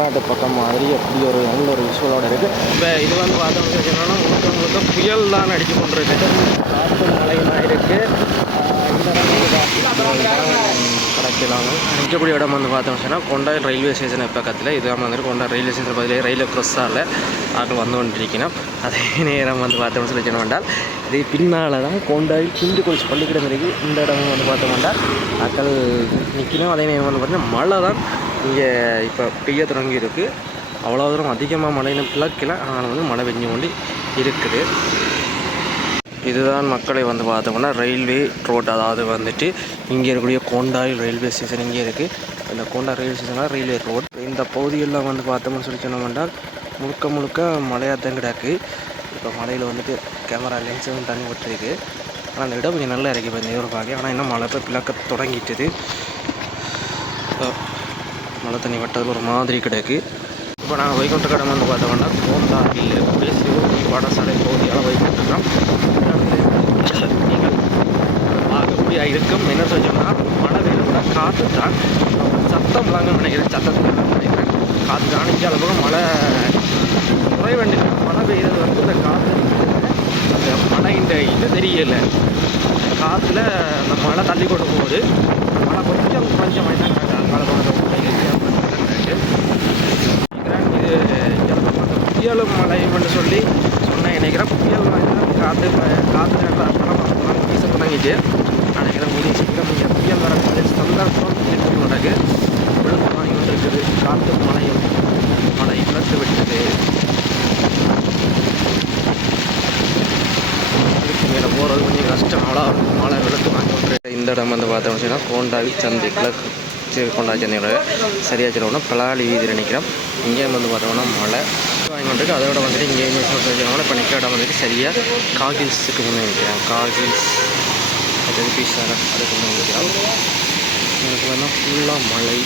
மலைநாட்டு பக்கம் மாதிரி எப்படி ஒரு நல்ல ஒரு விஷுவலோடு இருக்குது. இப்போ இது வந்து பார்த்தோம்னு சொன்னோன்னா முழுக்க புயல் தான் அடித்து கொண்டிருக்கு. காற்று மழையெல்லாம் இருக்குது. கிடைக்கலாம் நிற்கக்கூடிய இடம் வந்து பார்த்தோம்னு சொன்னால் கொண்டாய் ரயில்வே ஸ்டேஷன் பக்கத்தில் இதுதான் வந்துட்டு கொண்டாய் ரயில்வே ஸ்டேஷன் பதிலே ரயில்வே க்ராஸால் ஆக்கள் வந்து கொண்டிருக்கணும். அதே நேரம் வந்து பார்த்தோம்னு சொல்லி சொன்னோம்னால் இதே பின்னால் தான் கொண்டாயில் கிண்டு கோயில் பள்ளிக்கூடம் இருக்குது. இந்த இடம் வந்து பார்த்தோம்னா ஆக்கள் நிற்கணும். அதே நேரம் வந்து பார்த்தீங்கன்னா மழை தான் இங்கே இப்போ பெய்ய தொடங்கி இருக்குது. அவ்வளோ தூரம் அதிகமாக மழைன்னு பிளக்கல, ஆனால் வந்து மழை பெஞ்சு கொண்டு இருக்குது. இதுதான் மக்களை வந்து பார்த்தோம்னா ரயில்வே ரோட், அதாவது வந்துட்டு இங்கே இருக்கக்கூடிய கொண்டாயில் ரயில்வே ஸ்டேஷன் இங்கே இருக்குது. இந்த கொண்டாய் ரயில்வே ஸ்டேஷனில் ரயில்வே ரோட். இந்த பகுதியெல்லாம் வந்து பார்த்தோம்னு சொல்லி சொன்னோம்னால் முழுக்க மழையாகத்தான் கிடக்கு. இப்போ மழையில் வந்துட்டு கேமரா லென்ஸும் தண்ணி விட்டுருக்கு. ஆனால் அந்த இடம் கொஞ்சம் நல்லா இருக்குது இப்போ இந்த இடம் பார்க்க. ஆனால் இன்னும் மழை இப்போ பிளக்க தொடங்கிட்டுது. மழை தண்ணி வட்டதில் ஒரு மாதிரி கிடக்கு. இப்போ நாங்கள் வைகுண்ட கடம் வந்து பார்த்தோம்னா கோந்தாவில் இருக்கக்கூடிய சிவகங்கை பாடசாலை பகுதியால் வைகுண்டம் நீங்கள் பார்க்கக்கூடிய இருக்கும். என்ன சொல்லிச்சோம்னா மழை பெய்ய கூட காற்று தான் சத்தம்லாங்க நினைக்கிறேன். சத்தத்தில் நினைக்கிறேன் காற்று காணிக்க அளவுக்கு மழை குறை வேண்டிய மழை பெய்கிறது வந்து இந்த காற்று அந்த மழைன்ற இது தெரியலை. காற்றுல அந்த மழை தள்ளி கொண்டு போகுது. மழை கொஞ்சம் தான் மழை கொண்டு புயல் மழைன்னு சொல்லி சொன்னேன். நினைக்கிறேன் புயல் மழை காற்று வீச தொடங்கிட்டு நினைக்கிறேன். மீதி சீக்கிரம் இங்கே புயல் வர சந்தர்ப்பம் இருக்கும் நடக்கு. வெள்ளம் வாங்கி வந்துருக்குது. காற்று மழையும் மழை இழந்து விட்டது. அதுக்கு மேலே போகிறது கொஞ்சம் கஷ்டம். அவ்வளோ மழை வெள்ளத்து வாங்கி வந்துருக்கு. இந்த இடம் வந்து பார்த்தோம்னா கோண்டாவி சந்தை கிழக்கு கொண்டாய் சென்னையோட சரியாக சொல்லணும்னா பலாளி வீதியில் நிற்கிறோம். இங்கேயும் வந்து பார்த்தோம்னா மழை வாங்கி வந்துருக்கு. அதோட வந்துட்டு இங்கேயும் சொல்லணும்னா இப்போ நிற்கிற இடம் வந்துட்டு சரியாக காகில்ஸுக்கு முன்னே நிற்கிறேன். காகில்ஸ் அது பீஸாக அதுக்கு முன்னே நிற்கிறோம். எனக்கு வந்து ஃபுல்லாக மழை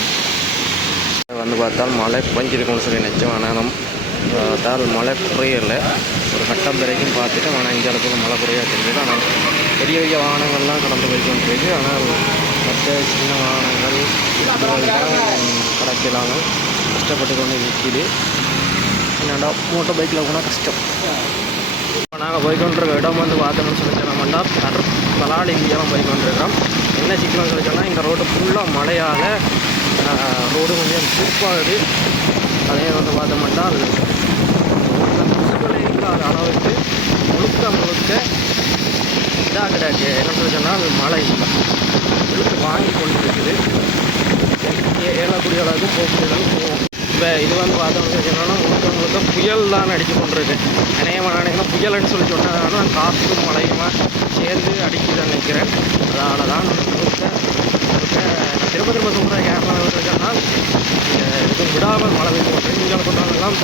வந்து பார்த்தால் மழை குறைஞ்சிருக்கும்னு சொல்லி நினச்சோம். ஆனால் பார்த்தால் மழை குறையலை. ஒரு கட்டம் வரைக்கும் பார்த்துட்டு ஆனால் இந்த அளவுக்கு மழை குறையாக தெரிஞ்சது. ஆனால் பெரிய வாகனங்கள்லாம் கடந்து போய்க்கொண்டிருக்கு. ஆனால் மற்ற சின்ன வாகனங்கள் கடக்கலாம் கஷ்டப்பட்டு கொண்டு நிற்கிது. என்னடா மோட்டர் பைக்கில் போனால் கஷ்டம். இப்போ நாங்கள் போய்கொண்டிருக்க இடம் வந்து பார்த்தோம்னு சொல்லி சொன்னோம்னா பலாளி இங்கெல்லாம் போய்கொண்டிருக்கிறோம். என்ன சிக்கல்னு சொல்லி சொன்னால் இந்த ரோடு ஃபுல்லாக மழையால் ரோடு கொஞ்சம் சூப்பாகுது. அதே வந்து பார்த்தோம்னா இல்லாத அளவுக்கு முழுக்க இதாக கிடையாது. என்ன சொல்லி சொன்னால் மழை இழுத்து வாங்கி கொண்டு இருக்குது. ஏறக்கூடிய அளவுக்கு போகக்கூடிய அளவுக்கு போகும். இப்போ இது வந்து பார்த்தோம்னு சொன்னோன்னா முழுக்க புயல் தான் அடித்து கொண்டிருக்கு. நினைக்கிறேன் புயல்னு சொல்லி சொன்னாங்கன்னா காற்று மழையுமா சேர்ந்து அடிக்குதுன்னு நினைக்கிறேன். அதனால தான் திரும்ப சொல்கிற கேரளாவில் சொன்னால் இது விடாமல் மழை பெய்து கொண்டு இங்கே கொண்டாடலாம்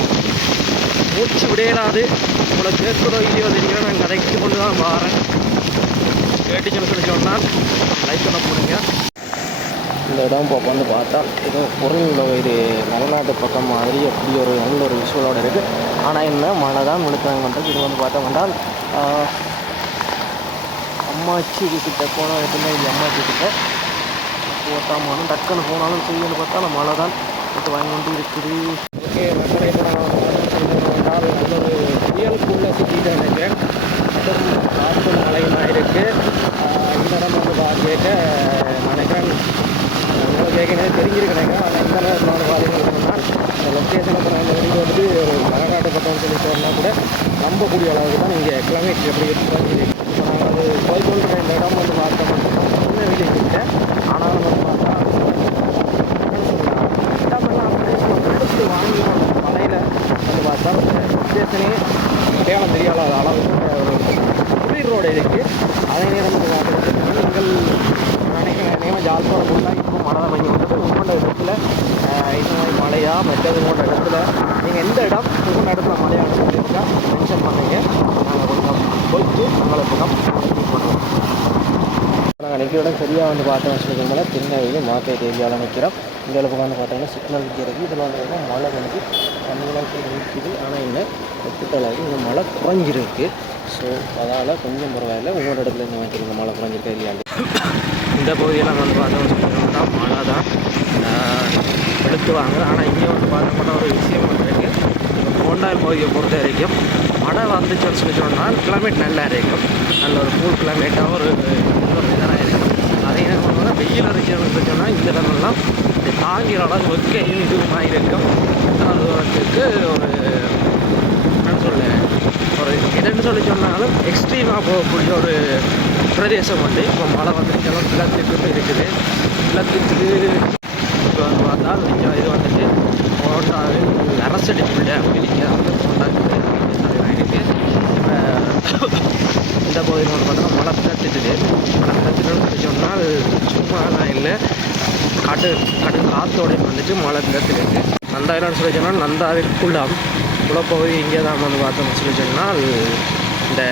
மூச்சு விடையலாது. உங்களை கேட்குறதோ இல்லையோ தெரிகிறேன். நான் கதைக்கு கொண்டு தான் மாறேன். கேட்டுச்சுன்னு சொல்லி சொன்னால் லைக் பண்ண போடுங்க. இந்த இடம் இப்போ வந்து பார்த்தா ஏதோ பொருள் இது மலைநாட்டு பக்கம் மாதிரி எப்படி ஒரு நல்ல ஒரு விஷுவலோடு இருக்குது. ஆனால் என்ன மழை தான் முழுக்காங்க பண்ணுறது. இது வந்து பார்த்தோம்னா அம்மாச்சி கிட்ட போன இடத்துல இது அம்மாச்சி கிட்ட போட்டால் போகணும். டக்குன்னு போனாலும் செய்யணும்னு பார்த்தா மழை தான் இது வாங்கி கொண்டு இருக்குது. ஓகே மக்களை நல்ல ஒரு புயலுக்குள்ளே சுற்றிட்டு நினைக்கிறேன். காற்று மழையெல்லாம் இருக்குது. இந்த இடம் வந்து பார்க்க நினைக்கிறேன் உங்களுக்கு ஏற்கனவே தெரிஞ்சிருக்கு நினைக்கிறேன். ஆனால் இந்த நேரம் பார்த்தீங்கன்னா இந்த லொக்கேஷனை இப்போ நான் இந்த வீடு வந்துட்டு ஒரு மலைநாட்டு பக்கம்னு சொல்லி சொன்னால் கூட நம்பக்கூடிய அளவுக்கு தான் இங்கே கிளைமேட் எப்படி இருக்குது. இப்போ நாங்கள் அது போய்கொள்கிற இந்த இடம் வந்து பார்த்தோம்னா சின்ன வீடு இருக்கேன். ஆனாலும் வந்து பார்த்தா இடமெல்லாம் எடுத்து வாங்கி மலையில் வந்து பார்த்தா ஸ்டேஷனே அடையாளம் தெரியாத அளவுக்கு ஒரு குளிர் ரோடு இருக்குது. அதே நேரம் வந்து பார்த்தீங்கன்னா நீங்கள் நினைக்கிறேன் ஜாழ்ப்பாணம் ஃபுல்லாக இப்போ மழை தான் பண்ணி வந்துட்டு உங்களோட இடத்துல இந்த மாதிரி மழையா மற்றது உங்களோட இடத்துல நீங்கள் எந்த இடம் உங்களோட இடத்துல மழையாக இருக்கா மென்ஷன் பண்ணுங்க. நாங்கள் கொஞ்சம் போயிட்டு உங்களை பக்கம் மீட் பண்ணுவோம். நாங்கள் நிற்கிற இடம் சரியாக வந்து பார்த்தோம் வச்சுருக்கோம்னா திருநெல்வேலி மார்க்கெட் ஏரியாவில் நிற்கிறோம். இந்த அளவுக்கு வந்து பார்த்தீங்கன்னா சிக்னல் இருக்குது. இதில் வந்து மழை வந்து தண்ணியெல்லாம் நிற்கிது. ஆனால் என்ன ஒப்புட்டளவுக்கு இந்த மழை குறைஞ்சிருக்கு. ஸோ அதால் கொஞ்சம் பரவாயில்ல. உங்களோட இடத்துல இருந்து வாங்கிக்கிறீங்க மழை குறைஞ்சிருக்கா இல்லையாண்டு. இந்த பகுதியெல்லாம் வந்து பார்த்தோம்னு சொல்லிட்டோம்னா மழை தான் எடுத்துவாங்க. ஆனால் இங்கே வந்து பார்த்தோம்னா ஒரு விஷயம் வந்து இருக்குது. கொண்டாய் பகுதியை பொறுத்த வரைக்கும் மழை வந்துச்சுன்னு சொல்லி சொன்னால் கிளைமேட் நல்லா இருக்கும். நல்ல ஒரு கூல் கிளைமேட்டாக ஒரு இதராக இருக்கும். அதே நேரம் வந்து வெயில் அடிச்சுன்னு சொன்னால் இந்த இடமெல்லாம் தாங்கிற அளவு வெக்கையும் இதுவுமாக இருக்கும். அது வந்துட்டு ஒரு என்ன சொல்ல ஒரு எதுன்னு சொல்லி சொன்னாலும் எக்ஸ்ட்ரீமாக போகக்கூடிய ஒரு பிரதேசம் வந்து இப்போ மழை வந்துருச்சாலும் கிளத்துக்கு இருக்குது. கிளத்துக்கு இப்போ வந்து பார்த்தால் இங்கே இது வந்துட்டு கோண்டாவில் அரசடிக்குள்ள அப்படிங்க வந்து கோண்டாக்கு இருக்குது. இப்போ இந்த பகுதியில் வந்து பார்த்தோன்னா மழை கிளத்துட்டுது. மழை கிளத்துட்டுன்னு சொன்னால் சும்மாலாம் இல்லை, கடும் காற்றோடையும் வந்துட்டு மழை கிளத்துருக்கு. நந்தாயிரம் சொல்லி சொன்னால் நந்தாவிற்குள்ளாம் குளப்பகுதி இங்கே தான் வந்து பார்த்தோம்னு சொல்லி சொன்னால் இந்த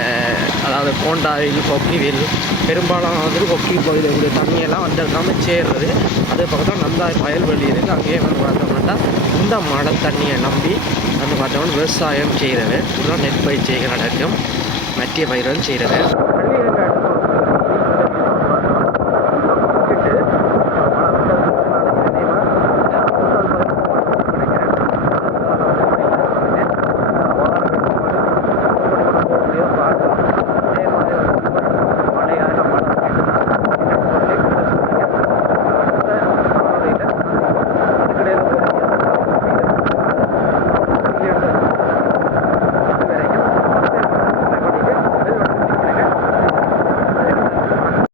அதாவது கோண்டாவில் கொக்கிவில் பெரும்பாலும் வந்துட்டு கொக்கி பகுதியில் இருக்கக்கூடிய தண்ணியெல்லாம் வந்து எல்லாமே சேர்றது. அதே பக்கத்தில் நந்தாய் வயல்வெளி இருக்குது. அங்கேயே வந்து பார்த்தோம்னா இந்த மழை தண்ணியை நம்பி வந்து பார்த்தோம்னா விவசாயம் செய்கிறது. இதெல்லாம் நெற்பயிர் செய்கிற நடக்கும், மத்திய பயிரும் செய்கிறது.